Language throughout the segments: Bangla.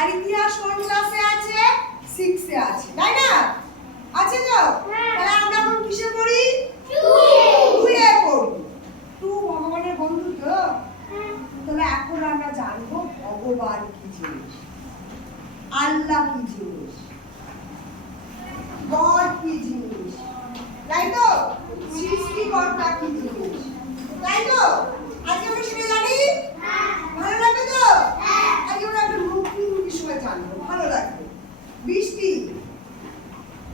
আর ইতিহাস কোন ক্লাসে আছে? 6 এ আছে, তাই না? আছে তো? তাহলে আমরা এখন কিসে পড়ি? 2 এ পড়ি। 2 ভগবানের বন্ধু তো? তাহলে এখন আমরা জানবো ভগবান কি জিনিস, আল্লাহ কি জিনিস, গড কি জিনিস, তাই তো? সৃষ্টিকর্তা কি জিনিস, তাই তো? আজকে আমরা সেটা জানি? ভালো লাগবে তো? আজকে আমরা একটা নতুন বিষয় জানবো, ভালো লাগবে। বৃষ্টি,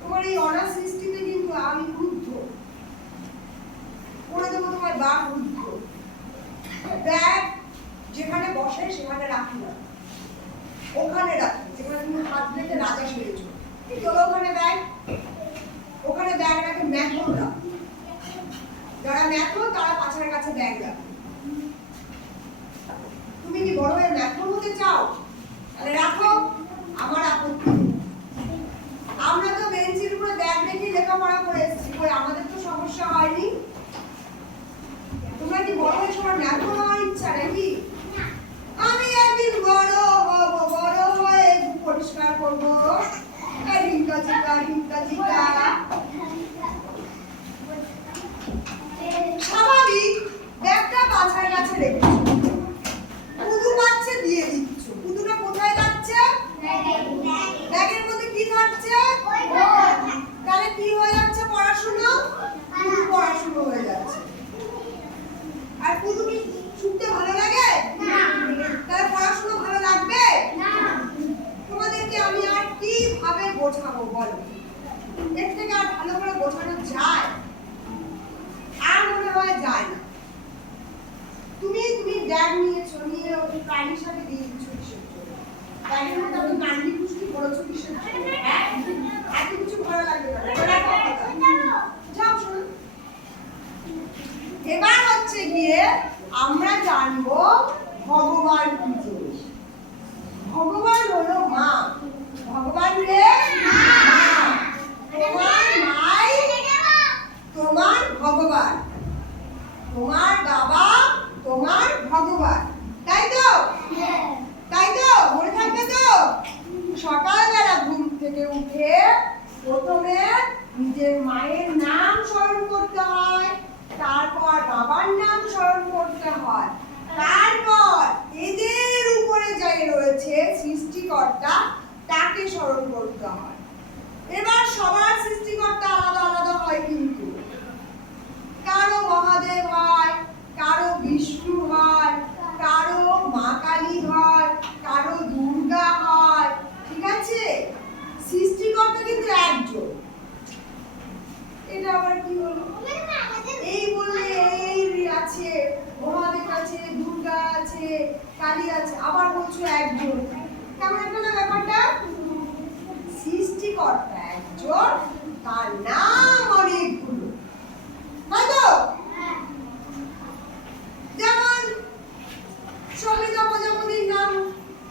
তোমার এই অনার্স সৃষ্টিতে কিন্তু আমি ক্রুদ্ধ, করে দেবো তোমার বাপ ক্রুদ্ধ। ব্যাগ যেখানে বসে সেখানে রাখি না, ওখানে রাখি যেখানে তুমি হাত রেখে রাজা সেরেছো। চলো ওখানে ব্যাগ, ওখানে ব্যাগ রাখে ম্যাথররা, যারা ম্যাথর তারা পাঁচের কাছে ব্যাগ রাখে। তুমি কি বড় হয়ে ম্যাথর হতে চাও? তাহলে রাখো, আমার আপত্তি। আমরা তো বেঞ্চের উপরে ব্যাগ রেখে লেখাপড়া করে এসেছি, কই আমাদের তো সমস্যা হয়নি। তোমরা কি বড় হয়ে সবার ম্যাথর হওয়ার ইচ্ছা নাকি? আমি একদিন বড় হব, বড় হয়ে পরিষ্কার করবো, ঢিঙ্কা চিকা ঢিঙ্কা চিকা। স্বাভাবিক, ব্যাগটা বাছার কাছে রেখেছো, পুদু পাচ্ছে দিয়ে দিচ্ছ। পুদুটা কোথায় যাচ্ছে? ব্যাগের মধ্যে কি থাকছে? তাহলে কি হয়ে যাচ্ছে? পড়াশোনা, পড়াশোনা হয়ে যাচ্ছে। আর পুদু কি শুনতে ভালো লাগে? তাহলে পড়াশোনা ভালো লাগবে? তোমাদেরকে আমি আর কিভাবে বোঝাবো বলো? এর থেকে আর ভালো করে বোঝানো যায়? আর মনে হয় যায় না। তুমি ব্যাগ নিয়েছো, নিয়ে ওই প্রাণীর সাথে দিয়ে দিচ্ছ কিসের জন্য? ব্যাগের মধ্যে আমি কান্দি কুচকি করেছো কিসের জন্য? এত কিছু ভালো লাগবে না, যাও শোনো। এবার হচ্ছে গিয়ে আমরা জানবো ভগবান কি জিনিস। ভগবান হলো মা। ভগবান কে? মা। তোমার মাই তোমার ভগবান, তোমার বাবা তোমার ভগবান, তাই তো? তাই তো? মনে থাকবে তো? সকালবেলা ঘুম থেকে উঠে প্রথমে নিজের মায়ের নাম স্মরণ করতে হয়, তারপর বাবার নাম স্মরণ করতে হয়, তারপর এদের উপরে যাই রয়েছে সৃষ্টিকর্তা তাকে স্মরণ করতে হয়। এবার সবার সৃষ্টিকর্তা আলাদা আলাদা হয়, কিন্তু কারো মহাদেব হয়, কারো বিষ্ণু হয়, কারো মা কালী হয়, কারো দুর্গা হয়, ঠিক আছে? সৃষ্টিকর্তা কিন্তু একজন। এটা আবার কি হলো? এই বললে এই আছে, মহাদেব আছে, দুর্গা আছে, কালী আছে, আবার বলছো একজন। কেমন একটা না ব্যাপারটা? সৃষ্টিকর্তা একজন, তার নাম অনেকগুলো, তাই তো? যেমন সমৃদ্ধা প্রজাপতির নাম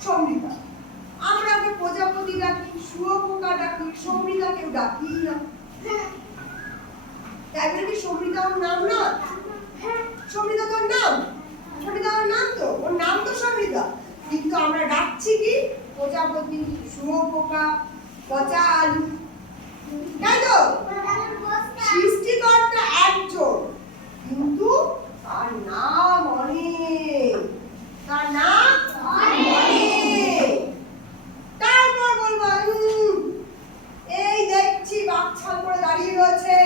সমৃদ্ধা, আমরা ওকে প্রজাপতি ডাকি, শুয়োপোকা ডাকি, সমৃদ্ধা কেউ ডাকি না। তাই বলে কি সমৃদ্ধা ওর নাম না? সমৃদ্ধা তোর নাম, সমৃদ্ধা ওর নাম তো, ওর নাম তো সমৃদ্ধা, কিন্তু আমরা ডাকছি কি? প্রজাপতি, শুয়োপোকা, পচা আলু, তাই তো? সৃষ্টিকর্তা একজন, কিন্তু তার নাম অনেক, তার নাম অনেক। তারপর বলবো এই দেখছি বাচ্চাল করে দাঁড়িয়ে রয়েছে,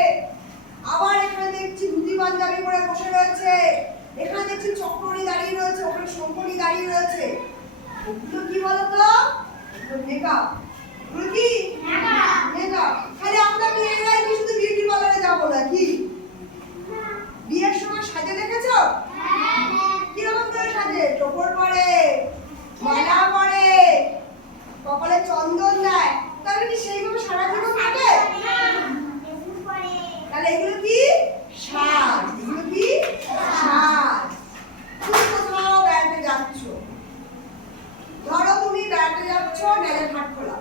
আবার এখানে দেখছি ধুতি পাঞ্জাবি পরে বসে রয়েছে, এখানে দেখছি চক্রনি দাঁড়িয়ে রয়েছে, ওখানে শঙ্করী দাঁড়িয়ে রয়েছে। এগুলো কি বলতো? মেকআপ। এগুলো কি? মেকআপ। খালি আমরা মেয়েরাই কি শুধু বিউটি পার্লারে যাবো নাকি? বিয়ের সময় সাজে দেখেছো? কিরকম করে সাজে? টোপর পরে, মালা পরে, কপালে চন্দন দেয়, তাহলে কি সেইভাবে সারা জীবন থাকে? তাহলে এগুলো কি? সাজ। এগুলো কি? সাজ। তুমি কোথাও বেড়াতে যাচ্ছ, ধরো তুমি বেড়াতে যাচ্ছ নেলে ঘাট খোলা,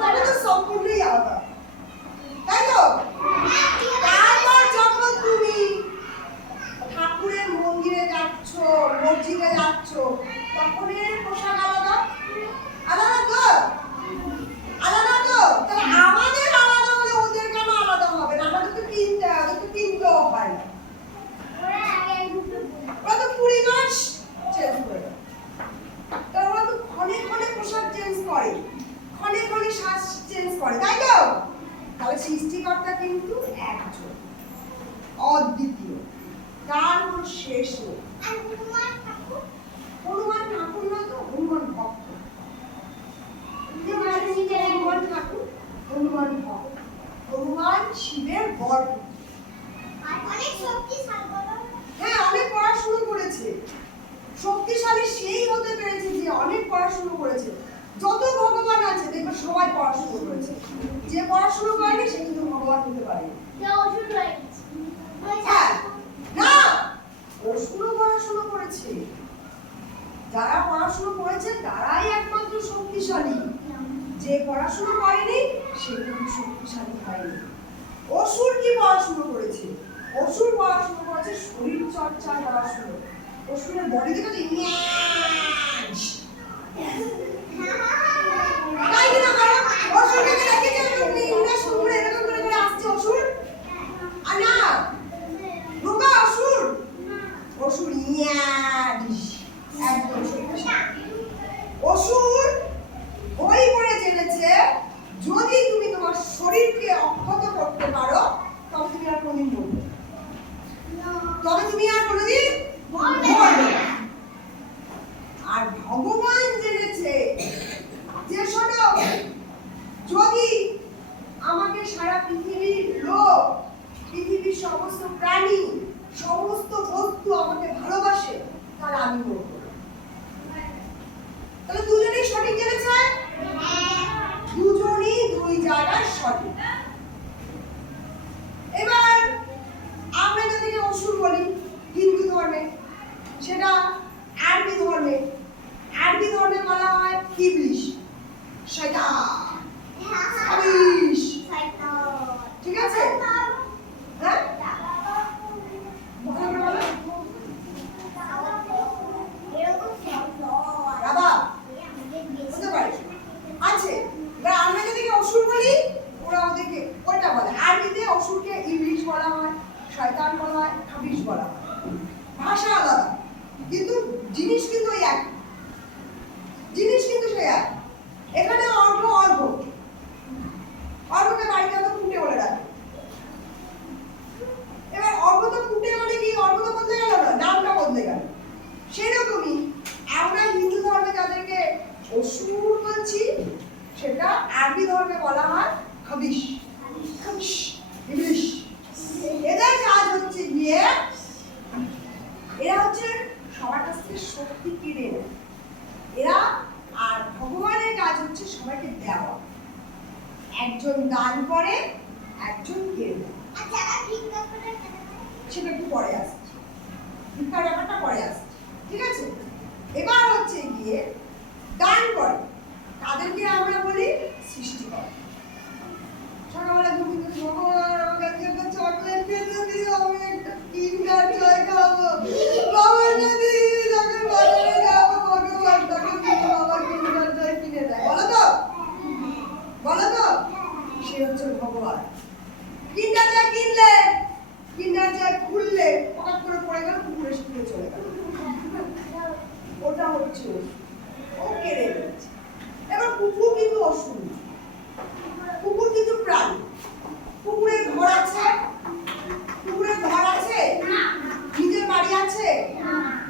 তাহলে তো সম্পূর্ণই আলাদা, তাই তো? তারপর যখন তুমি ঠাকুরের মন্দিরে যাচ্ছ, মসজিদে যাচ্ছ, তখন এর পোশাক আলাদা, আলাদা তো, আলাদা তো। তাহলে আমাদের আলাদা হলে ওদের কেন আলাদা হবে না? আমাদের তো কিনতে হয়, ওদের তো কিনতেও হয় না। ওরা তো 20 মাস চেঞ্জ করে দেয়। তা ওরা তো ক্ষণে ক্ষণে পোশাক চেঞ্জ করে, ক্ষণে ক্ষণে শ্বাস চেঞ্জ করে, তাই তো? তাহলে সৃষ্টিকর্তা কিন্তু একজন, অদ্বিতীয়, তার কোনো শেষ নেই। হনুমান ঠাকুর না তো, হনুমান ভক্ত। হনুমান ঠাকুর, হনুমান ভক্ত, হনুমান শিবের বর। হ্যাঁ, অনেক পড়াশুনো করেছে, শক্তিশালী সেই হতে পেরেছে যে অনেক পড়াশুনো করেছে। যত ভগবান আছে দেখবে সবাই পড়াশুনো করেছে, যে পড়াশুনো করেনি সে কিন্তু ভগবান হতে পারেনি। হ্যাঁ, না, অসুরও পড়াশুনো করেছে। যারা পড়াশুনো করেছে তারাই একমাত্র শক্তিশালী, যে পড়াশুনো করেনি সে কিন্তু শক্তিশালী হয়নি। অসুর কি পড়াশুনো করেছে? অসুর পড়াশুনো করেছে শরীর চর্চার পড়াশুনো। অসুরের বডি দেখে তো তাই কিনা বলো? অসুরকে দেখেছে ইংরেজ সমুদ্রে এরকম করে করে আসছে অসুর, আর না রোগা অসুর, অসুর একদম শক্তিশালী। অসুর বই পড়ে জেনেছে যদি তুমি তোমার শরীরকে অক্ষত করতে পারো তবে তুমি আর কোনদিন বলবে, তবে তুমি আর কোনদিন বলবে না। আর ভগবান জেনেছে যে শোনো, যদি আমাকে সারা পৃথিবীর লোক, পৃথিবীর সমস্ত প্রাণী, সমস্ত বস্তু আমাকে ভালোবাসে, তাহলে আমি বলবো। তাহলে দুজনেই সঠিক জেনেছে, দুজনই দুই জায়গায় সঠিক। এবার আমরা যাদেরকে অসুর বলি হিন্দু ধর্মে, সেটা আরবি ধর্মে, আরবি ধর্মে বলা হয় ইবলিশ, শয়তান, হাবিশ, ঠিক আছে? হ্যাঁ, বাবা বুঝতে পারি আছে। এবার আমরা যাদেরকে অসুর বলি ওরা ওদেরকে ওইটা বলে। আরবিতে অসুরকে ইবলিশ বলা হয়, শয়তান বলা হয়, হাবিশ বলা হয়। ভাষা আলাদা কিন্তু জিনিস কিন্তু এক, জিনিস কিন্তু সে এক। এখানে অর্ঘ, অর্ঘকে বাড়িতে তো কুটে বলে রাখে। এবার অর্ঘ তো কুটে মানে কি, অর্ঘ তো বদলে গেল না, নামটা বদলে গেল। সেরকমই আমরা হিন্দু ধর্মে যাদেরকে অসুর বলছি সেটা আরবি ধর্মে বলা হয় হাবিশ, ইবলিশ। এদের কাজ হচ্ছে গিয়ে এরা হচ্ছে সবার কাছ থেকে শক্তি কেড়ে নেয় এরা, আর ভগবানের কাজ হচ্ছে সবাইকে দেওয়া। একজন দান করে, একজন কেড়ে নেয়। সেটা একটু পরে আসছে, ভিক্ষার ব্যাপারটা পরে আসছে, ঠিক আছে? এবার হচ্ছে গিয়ে দান করে তাদেরকে আমরা বলি সৃষ্টিকর্তা। সকালবেলা ঘুম থেকে ভগবান আমার কাছে একটা চকলেট খেতে দিও, আমি একটা কিন্ডার জয় খাবো। বাবা যদি যখন বাজারে যাবো ভগবান তখন তুমি আমার কিন্ডার জয় কিনে দেয়, বলো তো, বলো তো? সে হচ্ছে ভগবান। কিন্ডার জয় কিনলে, কিন্ডার জয় খুললে হঠাৎ করে পড়ে গেল, পুকুরে শুকিয়ে চলে গেল, ওটা হচ্ছে ও কেড়ে নিচ্ছে। এবার কুকুর কিন্তু অসুর, কুকুর কিন্তু প্রাণী। কুকুরের ঘর আছে, কুকুরের ঘর আছে, নিজের বাড়ি আছে,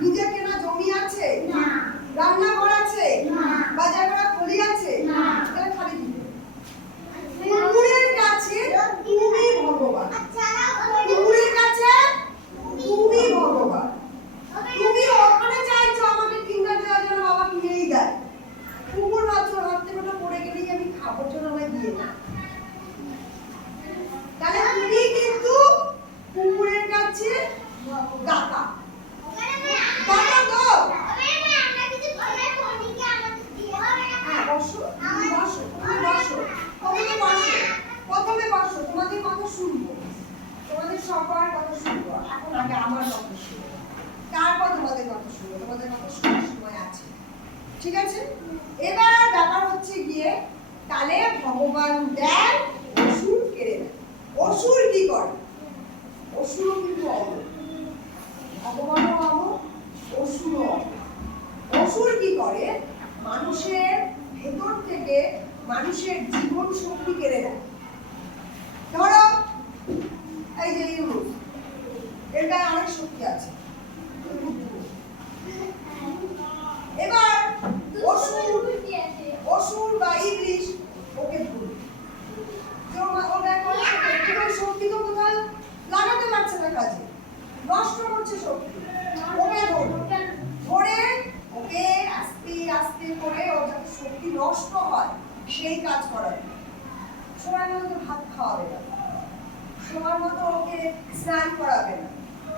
নিজের কেনা জমি আছে, রান্নাঘর আছে, বাজার করা খলি আছে, এটা খালি দিবে। কুকুরের কাছে তুমি ভগবান, কুকুরের কাছে তুমি ভগবান। তুমি ওখানে চাইছো আমাকে কিনা দেওয়ার জন্য, বাবা কিনেই দেয়। কুকুর ভাবছো হাত থেকে ওটা পড়ে গেলেই আমি খাবার জন্য আমায় দিয়ে না। তাহলে তুমি কিন্তু কুকুরের কাছে দাতা, দাতা তো। হ্যাঁ, বসো, বসো, বসো। সবার কথা শুনবো, এখন আগে আমার কথা শুনবো, তারপর তোমাদের কথা শুনবো, তোমাদের কথা শোনার সময় আছে, ঠিক আছে? এবার ব্যাপার হচ্ছে গিয়ে তাহলে ভগবান দেন, অসুর কেড়ে নেয়। অসুর কি করে? অসুরও কিন্তু অমর, ভগবানও অমর, অসুরও অমর। অসুর কি করে? মানুষের ভেতর থেকে মানুষের জীবন শক্তি কেড়ে নেয়। ধরো এই যে ইউনুস, এর গায়ে অনেক শক্তি আছে, এবার অসুর বা ইবলিশ ওকে ধরবে, শক্তি তো কোথাও লাগাতে পারছে না কাজে, নষ্ট করছে শক্তি, ওকে ধরে ওকে আস্তে আস্তে করে ও যাতে শক্তি নষ্ট হয় সেই কাজ করাবে। সময় মতো ভাত খাওয়াবে না, সময় মতো ওকে স্নান করাবে না,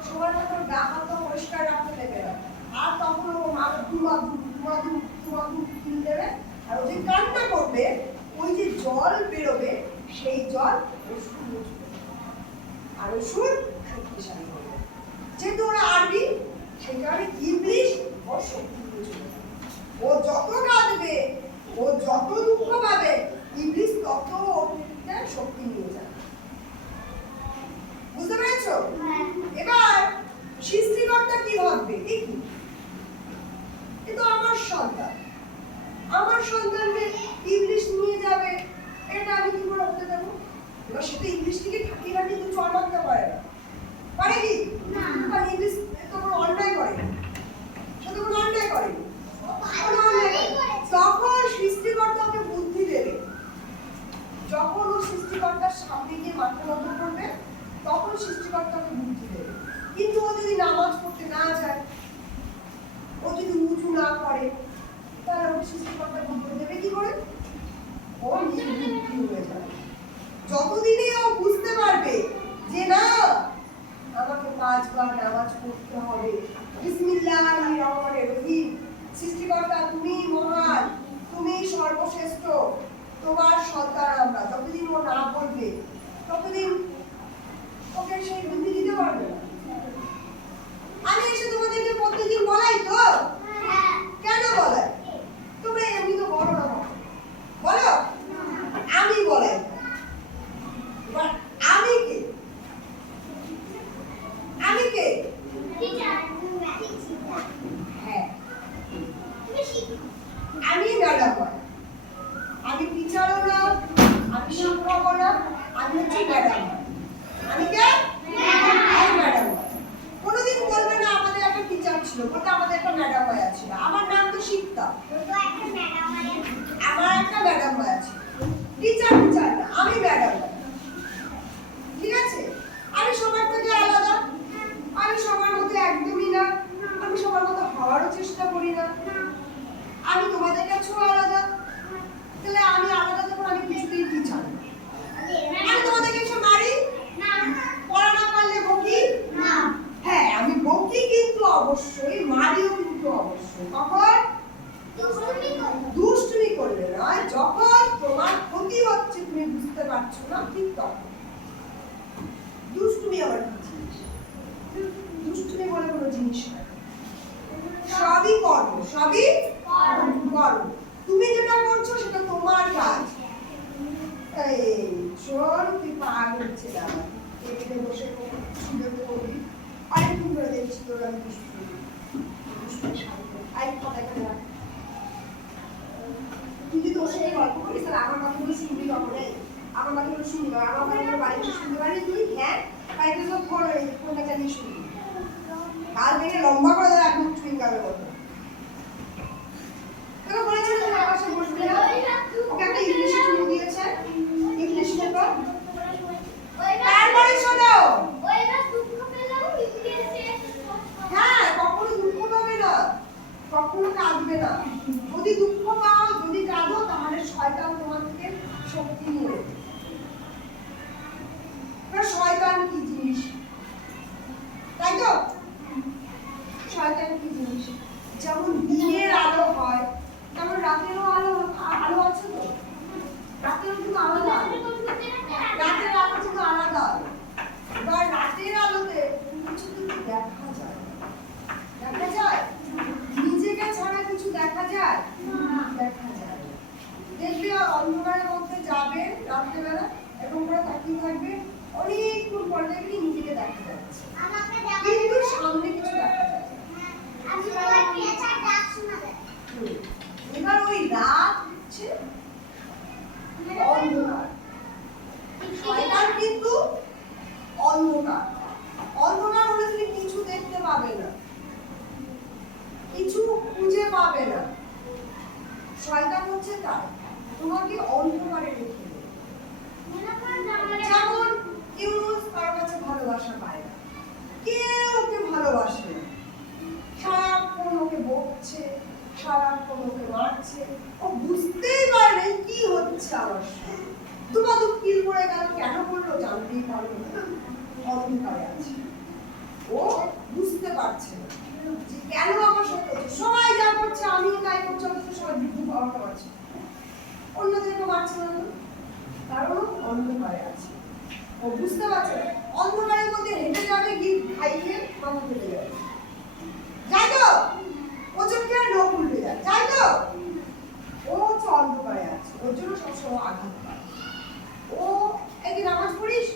সময় মতো গা হাত পরিষ্কার রাখতে দেবে না, আর তখন ও তুল দেবে, আর ও যে কান্না করবে ওই যে জল বেরোবে সেই জল অসুর, আর অসুর শক্তিশালী হবে। যেহেতু ওরা আরবি সেই কারণে ইবলিশ ও শক্তি ও যত কাঁদবে, ও যত দুঃখ পাবে, ইবলিশ তত শক্তি নিয়ে যাবে। বুঝতে পেরেছো? এবার সৃষ্টিকর্তা কি ভাববে? এ তো আমার সন্তান, আমার সন্তানকে ইবলিশ নিয়ে যাবে, এটা আমি কি করে হতে দেবো? এবার সেটা ইবলিশ থেকে ঠাকিয়ে ঠাকিয়ে তো চড় মারতে পারে না, পারে কি? কারণ ইবলিশ তো কোনো অন্যায় করে না, সে তো কোনো অন্যায় করে না। তখন সৃষ্টিকর্তা ওকে বুদ্ধি দেবে, যখন ও সৃষ্টিকর্তার সামনে গিয়ে মাথা নত করবে তখন সৃষ্টিকর্তা ওকে বুদ্ধি দেবে। কিন্তু ও যদি নামাজ পড়তে না যায়, ও যদি উঁচু না করে, তাহলে ও সৃষ্টিকর্তা বুদ্ধি দেবে কি করে? ও নির্বুদ্ধি হয়ে যাবে। যতদিনে ও বুঝতে পারবে যে না আমাকে 5 বার নামাজ পড়তে হবে, বিসমিল্লাহির রহমানির রহিম, সৃষ্টিকর্তা তুমি মহান, তুমি সর্বশ্রেষ্ঠ, তোমার সন্তান আমরা, যতদিন ও না বলবে ততদিন ওকে সেই বুদ্ধি দিতে পারবে না। আমি এসে তোমাদেরকে প্রত্যেকদিন বলাই তো, কেন বলাই? তোমরা এমনি তো বলো না, বলো আমি বলাই। এবার আমি কে? আমি কে? হ্যাঁ, আমি ম্যাডাম, আমি টিচারও না, আমি শিক্ষকও না, আমি হচ্ছে ম্যাডাম। আমি কে? ম্যাডাম। কোনোদিন বলবে না আমাদের একটা টিচার ছিল, বলতে আমাদের একটা ম্যাডাম মায়া ছিল। আমার নাম তো শিক্ষা, আমার একটা ম্যাডাম মায়া ছিল। টিচার না, আমি ম্যাডাম। ঠিক আছে? আমি সবার থেকে আলাদা, আমি সবার মতো একদমই না, আমি সবার মতো হওয়ারও চেষ্টা করি না, আমি তোমাদের কাছেও আলাদা। তাহলে আমি আলাদা যখন, আমি কিছুতেই টিচার। আমি তোমাদেরকে এসে মারি না, পড়া না পারলে বকি না। হ্যাঁ, আমি বকি কিন্তু অবশ্যই, মারিও কিন্তু অবশ্যই। কখন? দুষ্টুমি করলে নয়, যখন তোমার ক্ষতি হচ্ছে তুমি বুঝতে পারছো না, ঠিক তখন। দুষ্টুমি আবার কি জিনিস? দুষ্টুমি বলে কোনো জিনিস নয়, সবই কর্ম, সবই কর্ম। তুমি যেটা করছো সেটা তোমার কাজ। এই শোন, তুই পাগল ছিলা, এখানে বসে সুন্দর করবি, অনেকদিন ধরে দেখছি তোর আমি দুষ্টুমি কথা এখানে রাখ। তুই যদি ওর সঙ্গে গল্প করিস তাহলে আমার কথাগুলো শুনবি কখন? আমার কথাগুলো শুনবি, আমার কথাগুলো বাড়িতে শুনতে পারি তুই? হ্যাঁ, বাড়িতে সব ফোনটা চালিয়ে শুনবি, কাল থেকে লম্বা করে দেয় এখন চুইং গামের মতো। তোকে বলেছিল তুমি আমার সাথে বসবি না, ওকে একটা ইংলিশে শুনে দিয়েছে, ইংলিশ পেপার। তারপরে শোনো, হ্যাঁ, কখনো দুঃখ পাবে না, কখনো কাঁদবে না। যদি দুঃখ পাও, যদি কাঁদো, তাহলে শয়তান তোমার থেকে শক্তি নিয়ে নেবে। শয়তান কি জিনিস, তাই তো? শয়তান কি জিনিস? যেমন দিনের আলো হয় তেমন রাতেরও আলো আছে তো, রাতেরও কিন্তু আলাদা, রাতের আলো কিন্তু আলাদা। এবার রাতের কি থাকবে অনেকক্ষণ পরে দেখবি নিজেকে দেখা যাচ্ছে কিন্তু সামনে কিছু দেখা যাচ্ছে এবার ওই রাত হচ্ছে অন্ধকার শয়তান কিন্তু অন্ধকার অন্ধকার হলে তুমি কিছু দেখতে পাবে না কিছু খুঁজে পাবে না শয়তান হচ্ছে তাই তোমাকে অন্ধকারে রেখে দেবে যেমন ইউনুস কারোর কাছে ভালোবাসা পায় না কেউ ওকে ভালোবাসে না সারাক্ষণ ওকে বকছে সারাক্ষণ ওকে মারছে ও বুঝতেই পারে কি হচ্ছে আমার সাথে দুবাদুক কিল করে গেল কেন করলো জানতেই পারলো না অন্ধকারে আছে ও বুঝতে পারছে না যে কেন আমার সাথে হচ্ছে সবাই যা করছে আমিও তাই করছি অথচ সবাই বিদ্যুৎ পাওয়াতে পারছে অন্যদেরকে মারছে না কারণ অন্ধকারে আছে ও বুঝতে পারছে অন্ধকারের মধ্যে হেঁটে যাবে গিয়ে খাইয়ে মাথা ফেটে যাবে যাই তো ও চোখে আর লোক উল্টে যায় যাই তো ও হচ্ছে অন্ধকারে আছে ওর জন্য সবসময় আঘাত পায় ও একদিন নামাজ পড়িস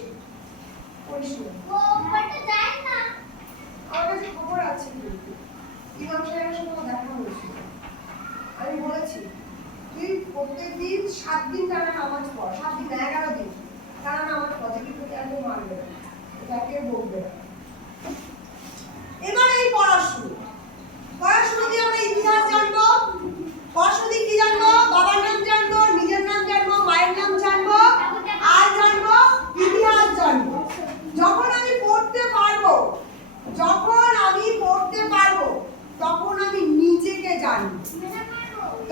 পড়িস না আমার কাছে খবর আছে কিন্তু ইমাম সাহেবের সঙ্গে দেখা হয়েছিল আমি বলেছি তুই প্রত্যেকদিন 7 দিন টানা নামাজ পড় 7 দিন 11 দিন টানা নামাজ পড়ে কিন্তু এত মানবে না এটাকে বলবে না এবার এই পড়াশোনা দিয়ে আমরা ইতিহাস জানবো পড়াশোনা দিয়ে কি জানবো বাবার নাম জানবো নিজের নাম জানবো মায়ের নাম জানবো আর জানবো ইতিহাস জানবো যখন আমি পড়তে পারবো তখন আমি নিজেকে জানবো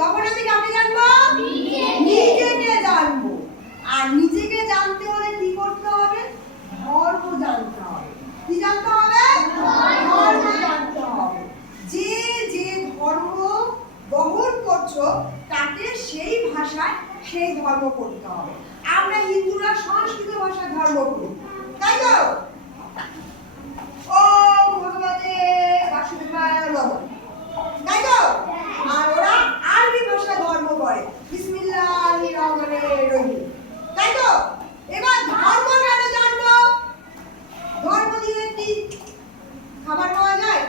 তখন আমি কাকে জানবো নিজেকে জানবো আর নিজেকে জানতে হলে কি করতে হবে ধর্ম জানতে হবে কি জানতে হবে ধর্ম জানতে হবে যে যে ধর্ম গ্রহণ করছো তাকে সেই ভাষায় সেই ধর্ম করতে হবে আমরা হিন্দুরা সংস্কৃত ভাষায় ধর্ম করি তাই তো ওম ভগবতে বাসুদেবায় নমঃ তাই তো আর ওরা আরবি ভাষায় ধর্ম করে বিসমিল্লাহির রহমানির রহিম তাই তো এবার ধর্ম কেন জানবো ধর্ম দিয়ে কি খাবার পাওয়া যায়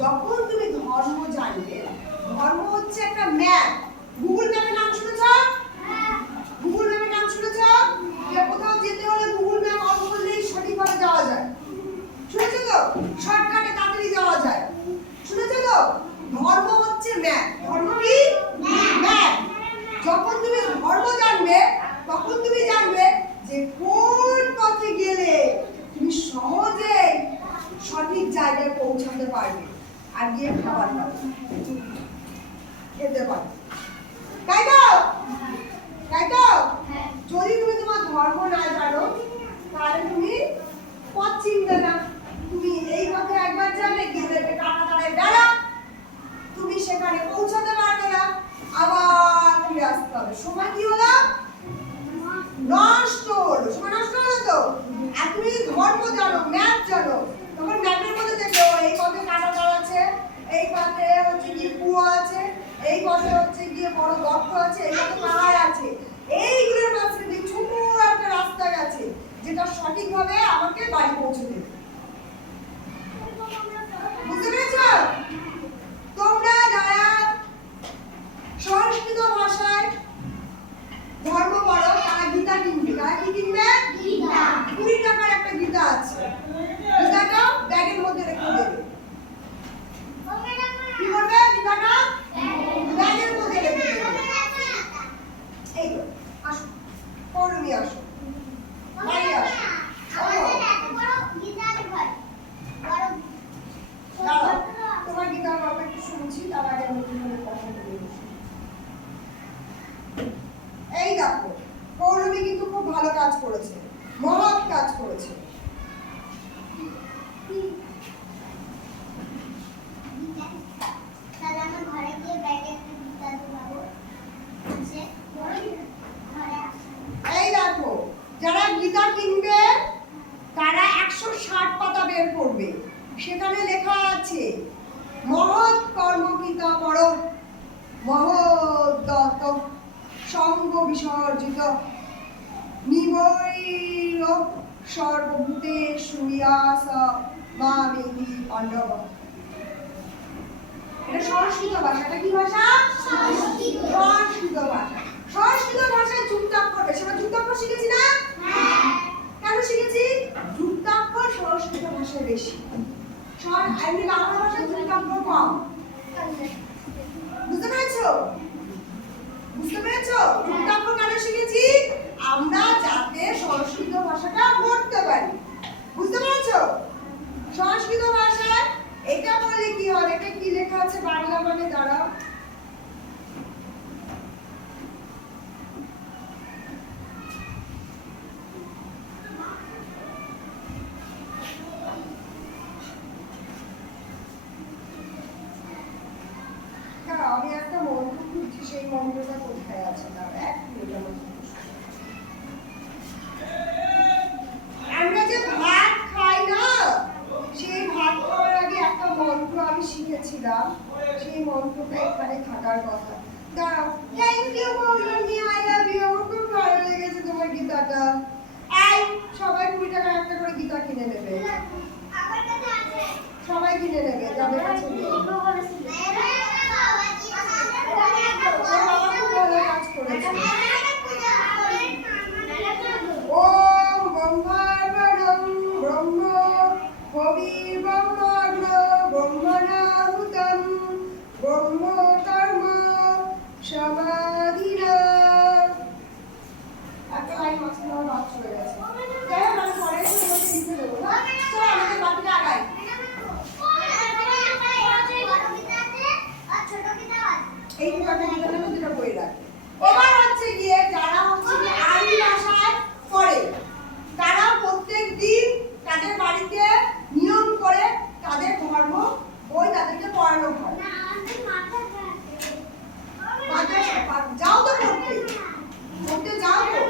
যখন তুমি ধর্ম জানবে ধর্ম হচ্ছে একটা ম্যাপ গুগল ম্যাপের নাম শুনেছ গুগল ম্যাপের নাম শুনেছ যে কোথাও যেতে হলে গুগল ম্যাপ অন করলেই সঠিকভাবে যাওয়া যায় শুনেছো তো শর্টকাটে তাড়াতাড়ি যাওয়া যায় শুনেছো তো ধর্ম হচ্ছে ম্যাপ ধর্ম কি ম্যাপ যখন তুমি ধর্ম জানবে তখন তুমি জানবে যে কোন পথে গেলে তুমি সহজে সঠিক জায়গায় পৌঁছাতে পারবে আর গিয়ে খাবার পাবে খেতে পারবে তাই তো যদি তুমি তোমার ধর্ম না জানো তাহলে তুমি পথ চিনবে না তুমি এই পথে একবার যাবে গিয়ে দেখবে কাঁটাতারের বেড়া তুমি সেখানে পৌঁছাতে পারবে না আবার ফিরে আসতে হবে সময় কি হলো নষ্ট হলো সময় নষ্ট হলো তো আর তুমি ধর্ম জানো ম্যাপ জানো তখন ম্যাপের মধ্যে দেখো এই পথে কাঁটাতার আছে এই পথে হচ্ছে গিয়ে কুয়া আছে এই পথে হচ্ছে গিয়ে বড় গর্ত আছে এই পথে পাহাড় আছে এইগুলোর মাঝখানে ছোট একটা রাস্তা গেছে যেটা সঠিকভাবে আমাকে বাড়ি পৌঁছে দেবে বুঝতে পেরেছো তোমরা যারা সংস্কৃত ভাষায় ধর্ম পড়ো তারা গীতা কিনবে তারা কি কিনবে গীতা 20 টাকার একটা গীতা আছে গীতাটা ব্যাগের মধ্যে রেখে দেবে কি করবে গীতাটা ব্যাগের মধ্যে রেখে দেবে এই তো আসো পড়মি আসো বাড়ি আসো তোমার গীতার কথা একটু শুনছি তার আগে আমি তোমাদের কথা বলে এই দেখো পৌরবী কিন্তু খুব ভালো কাজ করেছে মহৎ কাজ করেছে এই দেখো যারা গীতা কিনবে তারা 160 পাতা বের করবে সেখানে লেখা আছে মহৎ কর্মকৃতা পর মহৎ দত্ত সঙ্গ বিসর্জিত নিবৈর সর্বভূতেষু ইয়াস মামেতি পাণ্ডব। এটা সংস্কৃত ভাষা। এটা কি ভাষা? সংস্কৃত ভাষা। সংস্কৃত ভাষায় যুক্তাক্ষর বেশি। আমরা যুক্তাক্ষর শিখেছি না? কেন শিখেছি? যুক্তাক্ষর সংস্কৃত ভাষায় বেশি। এমনি বাংলা ভাষায় যুক্তাক্ষর কম। বুঝতে পেরেছো? বুঝতে পেরেছো? যুক্তাক্ষর কেন শিখেছি? আমরা যাতে সংস্কৃত ভাষাটা পড়তে পারি। বুঝতে পেরেছো? সংস্কৃত ভাষায় এটা বলে কি হয়? এটা কি লেখা আছে বাংলা মানে? দাঁড়াও, আমি একটা মন্ত্র খুঁজছি, সেই মন্ত্রটা কোথায় আছে? এক মিনিট। আমরা যে ভাত খাই না, সেই ভাত খাওয়ার আগে একটা মন্ত্র আমি শিখেছিলাম, সেই মন্ত্রটা এখানে থাকার কথা। দাঁড়াও। Thank you Moulmi, I love you. আমার খুব ভালো লেগেছে তোমার গীতাটা। এই সবাই 20 টাকা একটা করে গীতা কিনে নেবে। সবাই কিনে নেবে, যাদের কাছে নেই। ওম ব্রহ্মার্পণং ব্রহ্ম হবির্ব্রহ্মাগ্ন ব্রহ্মণাহুতং ব্রহ্ম কর্ম সমাধিনা। একটা লাইন মাঝখানে আমার বাদ চলে গেছে। তাই আমি পরে এসে লিখে দেবো। চল আমাদের বাকিটা আগাই। এই দুটো বই রাখে। এবার হচ্ছে গিয়ে যারা হচ্ছে গিয়ে আরবি ভাষায় পড়ে, তারা প্রত্যেকদিন তাদের বাড়িতে নিয়ম করে তাদের ধর্ম বই তাদেরকে পড়ানো হয়। যাও তো পড়তে যাও তো,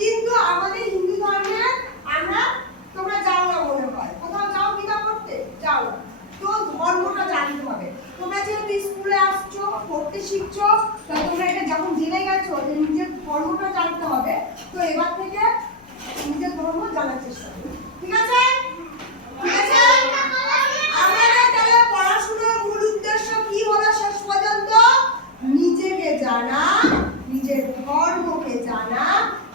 কিন্তু আমাদের হিন্দু ধর্মে আমরা, তোমরা যাও না মনে হয়, কোথাও যাও গীতা পড়তে? যাও না। তো ধর্মটা জানতে হবে। তোমরা যেহেতু স্কুলে আসছো, পড়তে শিখছো, তো তোমরা এটা যখন জেনে গেছো যে নিজের ধর্মটা জানতে হবে, তো এবার থেকে নিজের ধর্ম জানার চেষ্টা করো। ঠিক আছে? ঠিক আছে? আমাদের তাহলে পড়াশোনার মূল উদ্দেশ্য কি হলো শেষ পর্যন্ত? নিজেকে জানা, নিজের ধর্মকে জানা,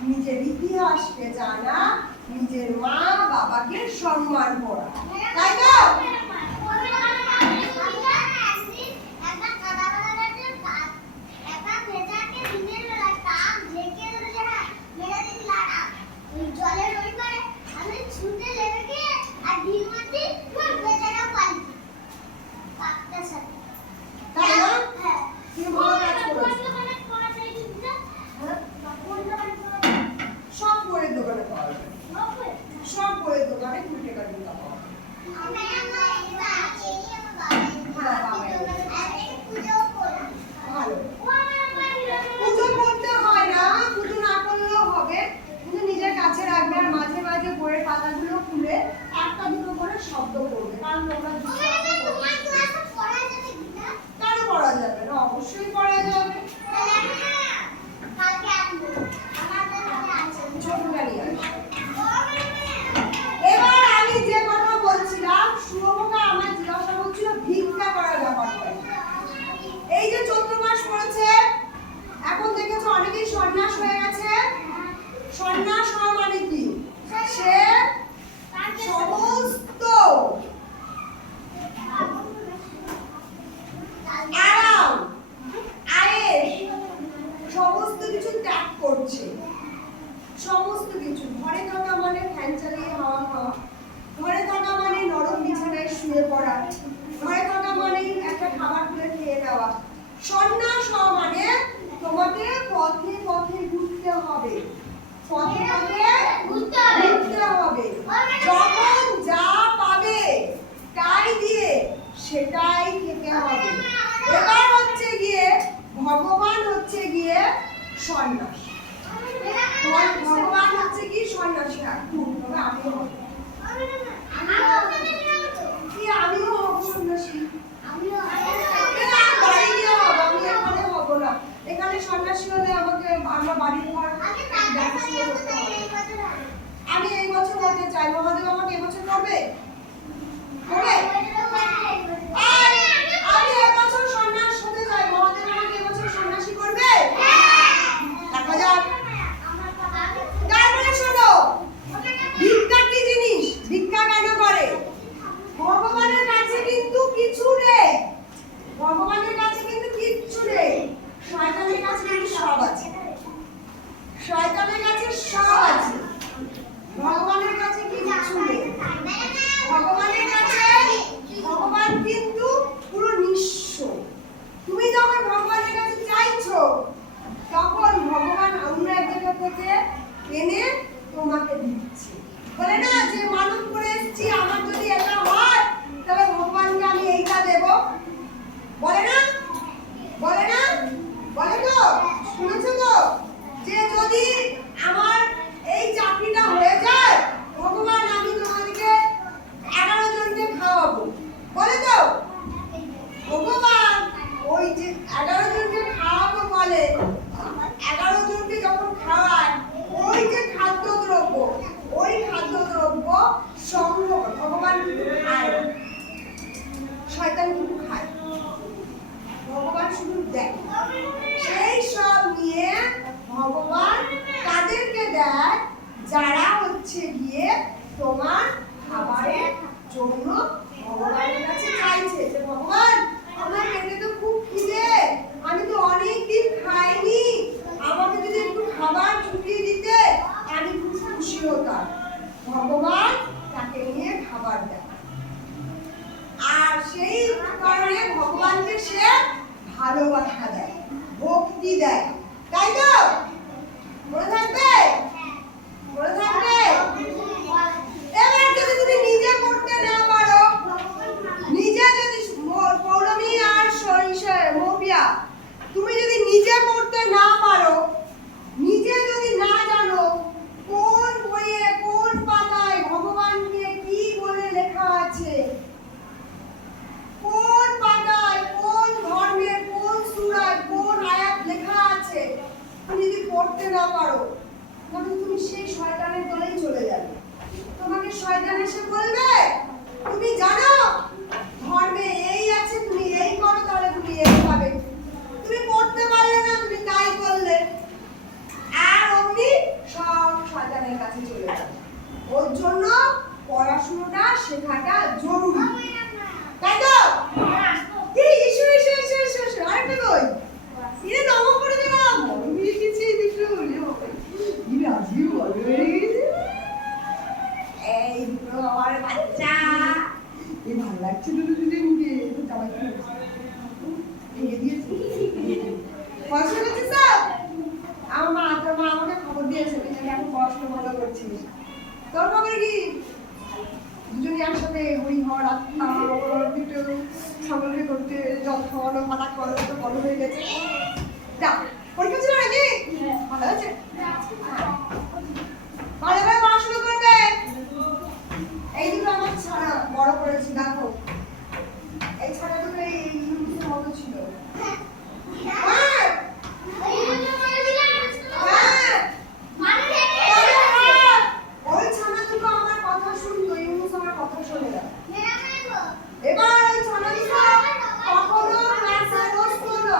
নিজের ইতিহাসকে জানা, নিজের মা বাবাকে সম্মান করা। তাই তো? সব বইয়ের দোকানে পাওয়া যায়। সব বইয়ের দোকানে 20 টাকা দিয়ে পাওয়া যায়। পুজো করতে হয় না, পুজো না করলেও হবে, কিন্তু নিজের কাছে রাখবে। আর মাঝে মাঝে বইয়ের পাতাগুলো খুলে একটা দুটো করে শব্দ করবে, কারণ তোমরা কেন পড়া যাবে না? অবশ্যই পড়া যাবে। এবার আমি যে কথা বলছিলাম, শুভকা আমার জিজ্ঞাসা করছিল ভিক্ষা করার ব্যাপারটা। এই যে চৈত্র মাস পড়েছে, এখন দেখেছো অনেকেই সন্ন্যাস হয়ে গেছে। সন্ন্যাস হওয়া মানে কি? সে সমস্ত আরাম আয়েস সমস্ত কিছু ত্যাগ করছে। সমস্ত কিছু। ঘরে থাকা মানে ফ্যান চালিয়ে হাওয়া খাওয়া, ঘরে থাকা মানে নরম বিছানায় শুয়ে পড়া, ঘরে থাকা মানে একটা খাবার তুলে খেয়ে নেওয়া। সন্ন্যাস হওয়া মানে তোমাকে পথে পথে ঘুরতে হবে। পথে পথে ঘুরতে হবে। যখন যা পাবে তাই দিয়ে সেটাই খেতে হবে। এবার হচ্ছে গিয়ে ভগবান হচ্ছে গিয়ে সন্ন্যাস। ভগবান হচ্ছে কি সন্ন্যাসী। তবে আমিও হব সন্ন্যাসী। আমি এখানে হব না। এখানে সন্ন্যাসী হলে আমাকে আমরা বাড়ির ঘর দেখাশোনা করতে হবে। আমি এই বছর হতে চাই, মহাদেব আমাকে এবছর করবে? আমি এবছর সন্ন্যাস হতে চাই, মহাদেব আমাকে এবছর সন্ন্যাসী করবে? দেখা যাক। তারপরে শোনো, ভিক্ষা কি জিনিস? ভিক্ষা কেন করে? ভগবানের কাছে কিন্তু কিছু নেই, ভগবানের কাছে কিন্তু কিচ্ছু নেই, শয়তানের কাছে কিন্তু সব আছে, শয়তানের কাছে সব আছে, ভগবানের কাছে কিচ্ছু নেই। ভগবানের কাছে, ভগবান কিন্তু পুরো নিঃস্ব। তুমি যখন ভগবানের কাছে চাইছো তখন ভগবান অন্য এক জায়গা থেকে এনে তোমাকে দিচ্ছে। বলে না যে মানত করে এসেছি, আমার যদি এটা হয় তাহলে ভগবানকে আমি এইটা দেব, বলে না? বলে না? বলে তো? শুনেছো তো? যে যদি আমার এই চাকরিটা হয়ে যায় ভগবান আমি তোমাদেরকে 11 জনকে খাওয়াবো, বলে তো? ভগবান ওই যে 11 জনকে খাওয়াবো বলে, 11 জনকে যখন খাওয়ায় ওই যে খাদ্যদ্রব্য, ওই খাদ্যদ্রব্য সংগ্রহ ভগবান কিন্তু খায়, শয়তান কিন্তু খায়, ভগবান শুধু দেয়। সেই সব নিয়ে ভগবান তাদেরকে দেয় যারা হচ্ছে গিয়ে তোমার খাবারের জন্য ভগবানের কাছে চাইছে যে ভগবান আমার পেটে তো খুব খিদে, আমি তো অনেক দিন খাইনি, আমাকে যদি একটু খাবার জুটিয়ে দিতে আমি খুব খুশি হতাম। ভগবান তাকে নিয়ে খাবার দেয়, আর সেই কারণে ভগবানকে সে ভালোবাসা দেয়, ভক্তি দেয়, তাই তো? মনে থাকবে? মনে থাকবে? এবার যদি তুমি নিজে করতে না পারো, নিজে যদি পৌলমী আর মৌপিয়া তুমি যদি নিজে করতে না পারো, নিজে যদি না জানো কোন বইয়ে কোন পাতায় ভগবানকে কি বলে লেখা আছে, কোন পাতায় কোন ধর্মের কোন সূরায় কোন আয়াত লেখা আছে, তুমি যদি পড়তে না পারো তাহলে তুমি সেই শয়তানের দলেই চলে যাবে। তোমাকে শয়তান এসে বলবে তুমি জানো ধর্মে এই আছে, তুমি এই করো তাহলে তুমি এই পাবে, তুমি পড়তে পারলে না তুমি তাই করলে, আর অমনি সব শয়তানের কাছে চলে যাবে। ওর জন্য পড়াশোনাটা শেখাটা জরুরি, তাই তো? এই এসো এসো এসো এসো এসো, আরেকটা কই ইরে নম করে দিলাম, আমি কিছু দেখতে বলি কি রাজি বলে এই দুটো আমার বাচ্চা, এই ভালো লাগছে দুটো দুজনকে, তো জামাই ভেঙে দিয়েছি পড়াশোনা করছিস তো? আমার মা আমাকে খবর দিয়েছে যে এখন পড়াশোনা ভালো করছিস, তোর খবর কি? দুজনে একসাথে হই হওয়ার আত্মা একটু সামগ্রী করতে জল খাওয়ানো পাতা খাওয়ানো তো বড় হয়ে গেছে। যা পরীক্ষা ছিল নাকি? ভালো আছে, ভালোভাবে পড়াশোনা করবে। এই দুটো আমার ছাড়া বড় করেছি, দেখো এই ছাড়া দুটো এই ইউনিটের মতো ছিল। ওই ছানা দুটো আমার কথা শুনতো, ইউনুস আমার কথা শোনে না। এবার ওই ছানা দুটো কখনো ক্লাসে বসতো না।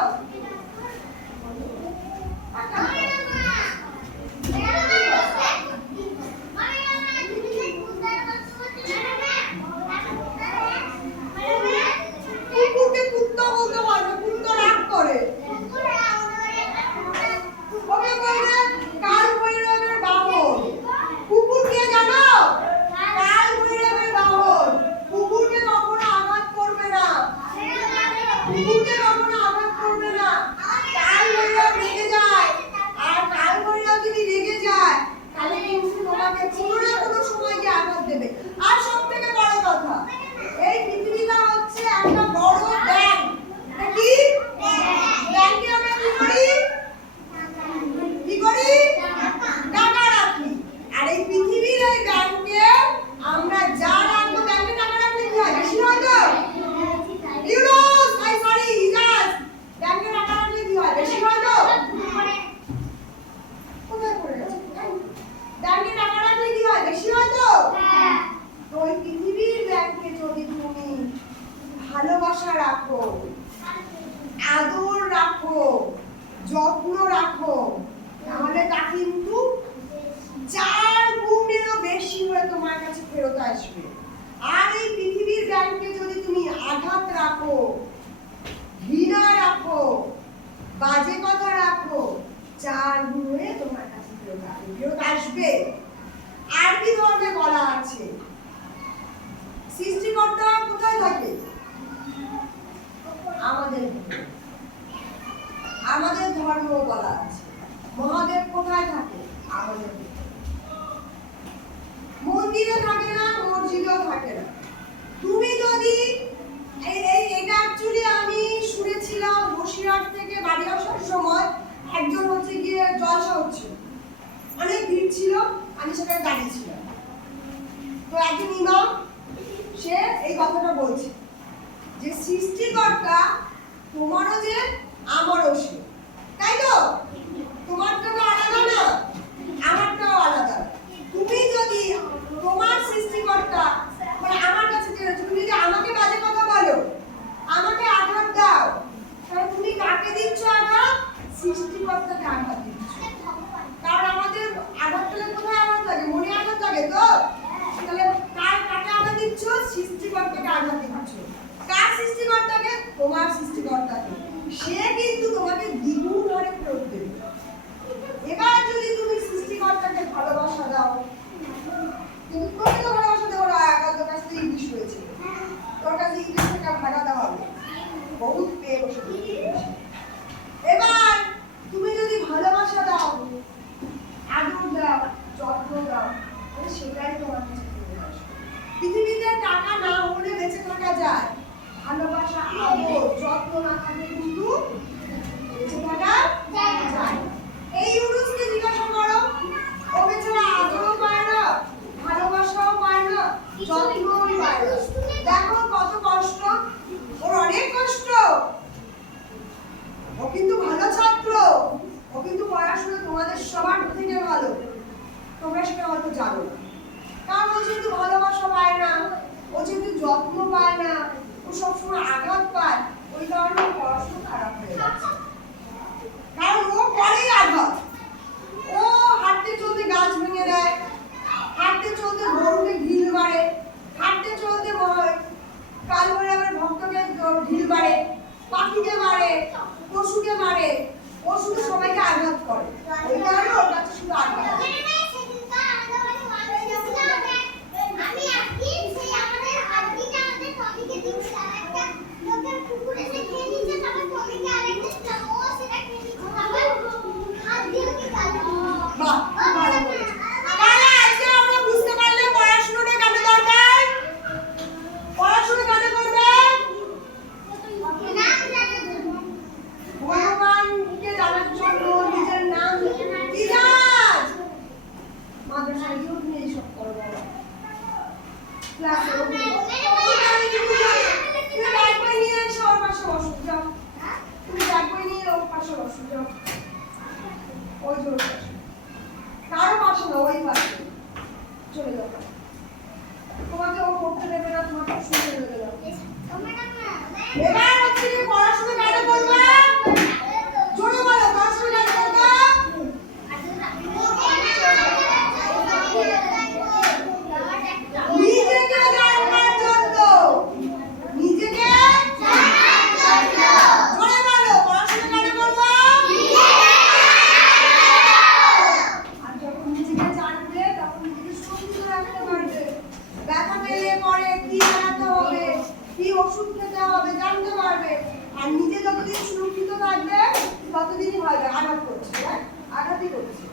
আবার ঘুরে তোমার কাছে ফেরত আসবে। আর কি ধরনের বলা আছে? সৃষ্টিকর্তা কোথায় থাকে? আমাদের ধর্ম বলা আছে। মহাদেব কোথায় থাকে? আমাদের মন্দিরে থাকে না, মসজিদেও থাকে না। তুমি যদি এটা অ্যাকচুয়ালি আমি শুনেছিলাম বসিরহাট থেকে বাড়ি আসার সময় একজন হচ্ছে গিয়ে জলসা হচ্ছিল, অনেক ভিড় ছিল, আমি সেখানে দাঁড়িয়েছিলাম। তো একজন ইমাম সে এই কথাটা বলছে যে সৃষ্টিকর্তা তোমারও যে আমারও সে, তাই তো? তোমারটাও আলাদা না, আমারটাও আলাদা। তুমি যদি তোমার সৃষ্টিকর্তা মানে আমার কাছে তুমি যদি আমাকে বাজে কথা বলো, আমাকে আঘাত দাও, তাহলে তুমি কাকে দিচ্ছ আঘাত? সৃষ্টিকর্তাকে আঘাত দিচ্ছ। কারণ আমাদের আঘাত পেলে কোথায় আঘাত লাগে? মনে আঘাত লাগে তো? তাহলে কাকে আঘাত দিচ্ছ? সৃষ্টিকর্তাকে আঘাত দিচ্ছ। কার সৃষ্টিকর্তাকে? তোমার সৃষ্টিকর্তাকে। সে কিন্তু তোমাকে দ্বিগুণ হারে ফেরত দেবে। এবার যদি তুমি সৃষ্টিকর্তাকে ভালোবাসা দাও, কিন্তু তুমি তো ভালোবাসা দেবো না, তোর কাছে ইংলিশ হয়েছে, তোর কাছে ইংলিশ থেকে ভাড়া দেওয়া হবে, বহুত পেয়ে বসে। এবার তুমি যদি ভালোবাসা দাও, আদর দাও, যত্ন দাও, সেটাই তোমার কাছে ফিরে আসবে। পৃথিবীতে টাকা না হলে বেঁচে থাকা যায়, ভালোবাসা, আদর, যত্ন না থাকলে কিন্তু বেঁচে থাকা যায়। এই ইউনুসকে জিজ্ঞাসা করো, ও বেচারা আদরও পায় না, ভালোবাসাও পায় না, যত্নও পায় না। দেখো কত কষ্ট, ওর অনেক কষ্ট। ও কিন্তু ভালো ছাত্র, ও কিন্তু পড়াশোনা তোমাদের সবার থেকে ভালো, তোমরা সেটা হয়তো জানো না। কারণ ও যেহেতু ভালোবাসা পায় না, ও যেহেতু যত্ন পায় না, ও সবসময় আঘাত পায়, ওই কারণে পড়াশোনা খারাপ হয়ে যাচ্ছে। কারণ ও পরেই আঘাত। ও হাঁটতে চলতে গাছ ভেঙে দেয়, হাঁটতে চলতে গরুকে ঢিল মারে, হাঁটতে চলতে কাল বলে আমার ভক্তকে ঢিল মারে, পাখিকে মারে, পশুকে মারে। ও শুধু সবাইকে আঘাত করে, ওই কারণে ওর কাছে শুধু আঘাত। কারো পাশে না, ওই পাশে চলে যাও। তোমাকে ও পড়তে দেবে না, তোমাকে শুনতে দেবে না। এবার হচ্ছে কি পড়াশোনা কেন করবে? জোরে বলো, পড়াশোনা কেন করবে? নিজেকে জানার জন্য। নিজেকে জানার জন্য। জোরে বলো, পড়াশোনা কেন করবে? আর যখন নিজেকে জানবে তখন নিজেকে সুস্থ রাখতে পারবে। ব্যথা পেলে পরে কি জানাতে হবে, কি ওষুধ খেতে হবে জানতে পারবে। আর নিজে যতদিন সুরক্ষিত থাকবে ততদিনই ভালো। আঘাত করছে, হ্যাঁ আঘাতই করছে,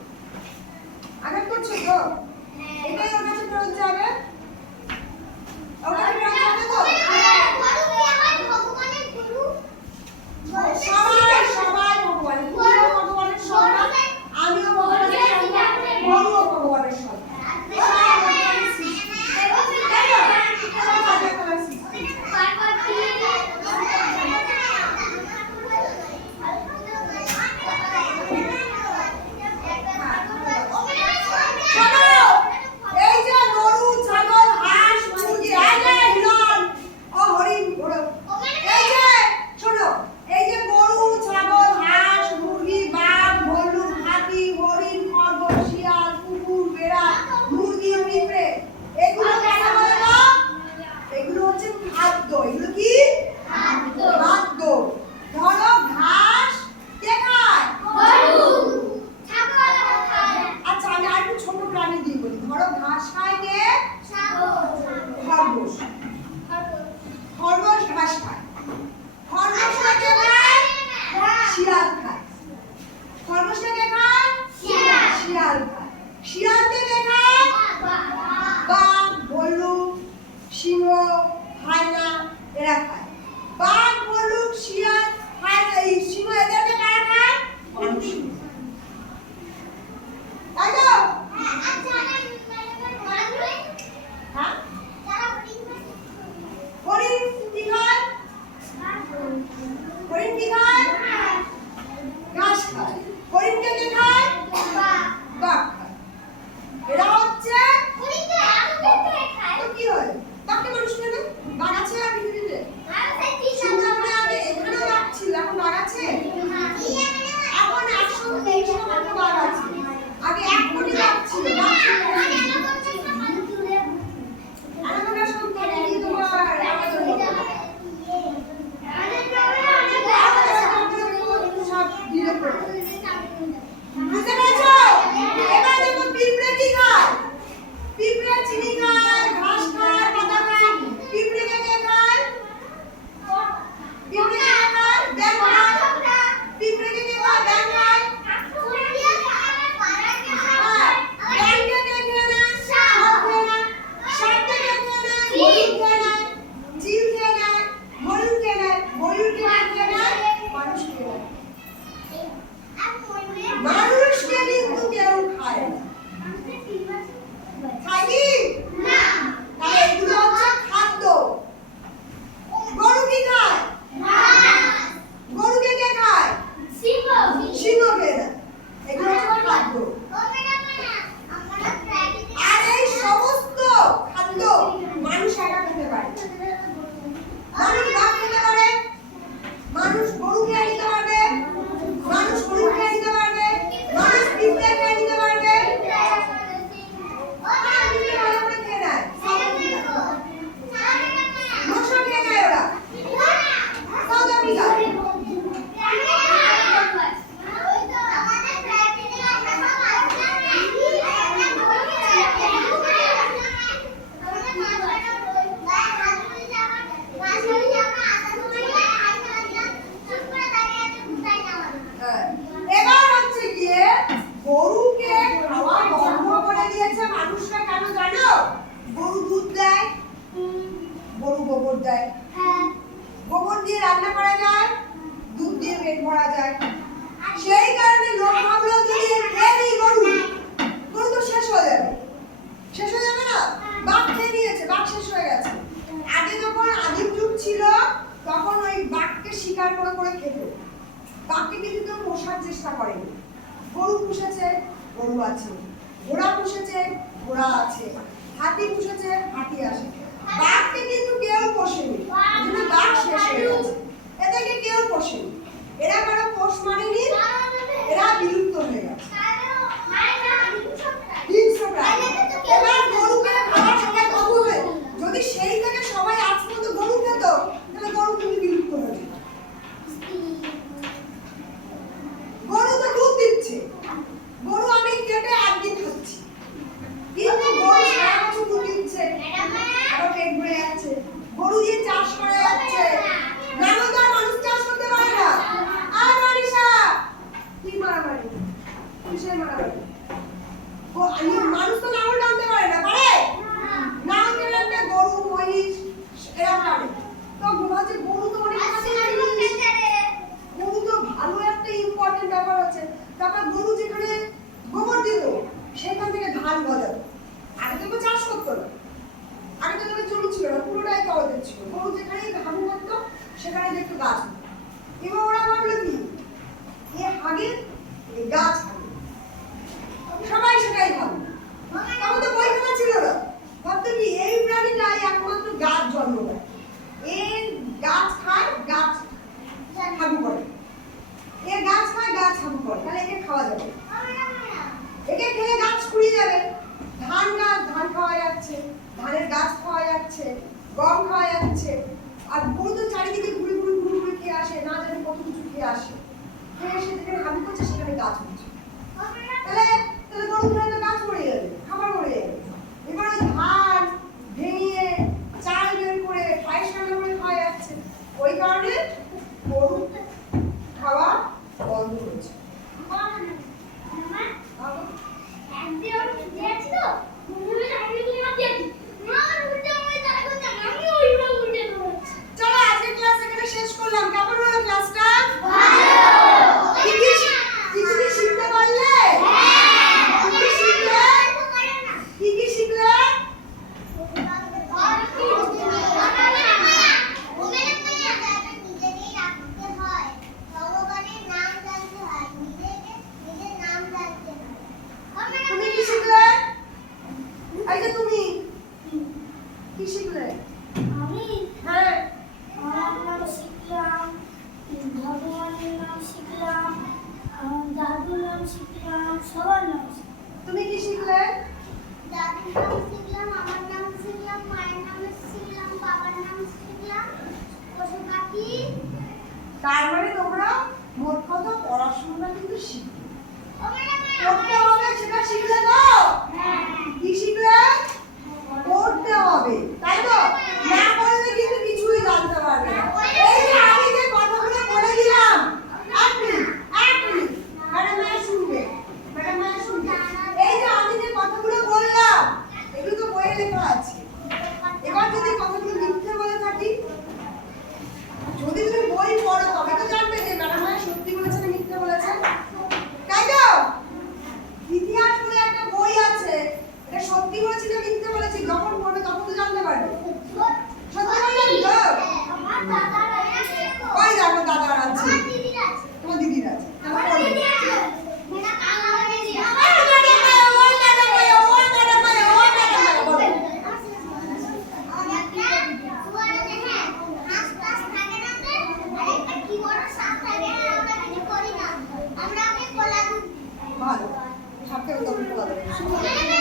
আঘাত করছে তো, এটাই ওর কাছে ফেরত যাবে। ওর কাছে ফেরত যাবে তো। সবাই সবাই ভগবানের, তুমিও ভগবানের সন্তান, আমিও ভগবানের সন্তান, বড়ও ভগবানের সন্তান। এই যে গরু, ছাগল, হাঁস, মুরগি, পেট ভরা যায়। সেই কারণে লোক ভাবলো যদি খেয়ে নিই গরু তো শেষ হয়ে যাবে। শেষ হয়ে যাবে না? বাঘ খেয়ে নিয়েছে, বাঘ শেষ হয়ে গেছে। আগে যখন আদিম যুগ ছিল তখন ওই বাঘকে শিকার করে করে খেত। বাঘকে কিন্তু কেউ পোষার চেষ্টা করেনি। গরু পুষেছে, গরু আছে। ঘোড়া পুষেছে, ঘোড়া আছে। হাতি পুষেছে, হাতি আছে। বাঘকে কিন্তু কেউ পোষেনি, কিন্তু বাঘ শেষ হয়ে গেছে। এদেরকে কেউ পোষেনি। এরা কারো পোষ মানেনি, এরা বিলুপ্ত হয়ে গেছে। এবার গরুকে খাওয়া সবাই কবু হয়ে, যদি সেই থেকে সবাই আজ পর্যন্ত গরু খেত তাহলে গরু কিন্তু বিলুপ্ত হয়ে যেত। গরু তো দুধ দিচ্ছে, গরু আমি কেটে একদিন খাচ্ছি, কিন্তু গরু সারা বছর দুধ দিচ্ছে, আবার পেট ভরে যাচ্ছে। গরু দিয়ে চাষ করা যাচ্ছে, নানো তো মানুষ চাষ করতে পারে না। আর মারিসা কি মারামারি, কিসের মারামারি? মানুষ তো নাঙল টানতে পারে না, পারে? নাঙল টানতে গরু মহিষ এরা পারে। তো ঘুমাচ্ছে গরু তো অনেক কাছে গরু তো ভালো একটা ইম্পর্টেন্ট ব্যাপার আছে। তারপর গরু যেখানে গোবর দিত সেখান থেকে ধান গজাতো। আগে তো চাষ করতো না, আগে তো কোনো জমি ছিল না, পুরোটাই তলদেশ ছিল। গরু যেখানে ধান থাকতো সেখানে দেখতো গাছ হতো। এবার ওরা ভাবলো কি আগে গাছ হবে, সবাই সেটাই ভাবলো। তখন তো বইখানা ছিল না, ভাবতো কি এই প্রাণীটাই একমাত্র গাছ জন্ম দেয়, এর গাছ খায়, গাছ হাগু করে, এর গাছ খায়, গাছ হাগু করে, তাহলে একে খাওয়া যাবে। একে খেলে গাছ ফুরিয়ে যাবে। ধান গাছ, ধান খাওয়া যাচ্ছে, ধানের গাছ খাওয়া যাচ্ছে, গম খাওয়া যাচ্ছে। আর গরু তো চারিদিকে ঘুরে ঘুরে ঘুরে ঘুরে খেয়ে আসে, না জানি কত কিছু খেয়ে আসে। খেয়ে এসে যেখানে হাগু করছে সেখানে গাছ হচ্ছে। তাহলে তাহলে গরু খেলে তো গাছ মরে যাবে, খাবার মরে যাবে। এবার ওই ধান ভেঙে চাল বের করে পায়েস রান্না করে খাওয়া যাচ্ছে। ওই কারণে গরু খাওয়া বন্ধ হচ্ছে। চলো আজকে ক্লাস এখানে শেষ করলাম। কেমন হলো ক্লাসটা? কিছু কি শিখতে পারলে? কি কি শিখলে? তুমি কি শিখলে? এই যে তুমি কি শিখলে? আমি হ্যাঁ, আমার নাম শিখলাম, ভগবানের নাম শিখলাম, দাদুর নাম শিখলাম, সবার নাম শিখলাম। তুমি কি শিখলে? দাদুর নাম শিখলাম, আমার নাম শিখলাম, মায়ের নাম শিখলাম, বাবার নাম শিখলাম, পশু পাখি। তার মানে তোমরা মোট কথা পড়াশোনা কিন্তু শিখবে, ও ম্যাডাম পড়তে হবে, সেটা শিখলে তো? কি শিখলে? পড়তে হবে, তাই তো? না পড়লে কিন্তু কিছুই জানতে পারবে না। এই যে আমি যে কথাগুলো বলে দিলাম, এক মিনিট ম্যাডাম শুনবে, এই যে আমি যে কথাগুলো বললাম এগুলো তো বইয়ে লেখা আছে। এবার যদি কথাগুলো মিথ্যে বলে থাকি, যদি তুমি বই পড়ো তবে তো জানবে যে ম্যাডাম সত্যি বলেছে না মিথ্যে বলেছে, তাই তো? ইতিহাস বলে একটা বই আছে, এটা সত্যি বলেছে না মিথ্যে বলেছে যখন পড়বে তখন তো জানতে পারবে। সত্যি বললাম তো? আমার দাদার আছে, ওই দেখো দাদার আছে, আমার দিদির আছে, তোমার দিদির আছে, আমার তাহলে পড়বে। দিদি আছে, ম্যাডাম আমার দিদি আছে। ভালো, সাপকে তখন বলা যাবে।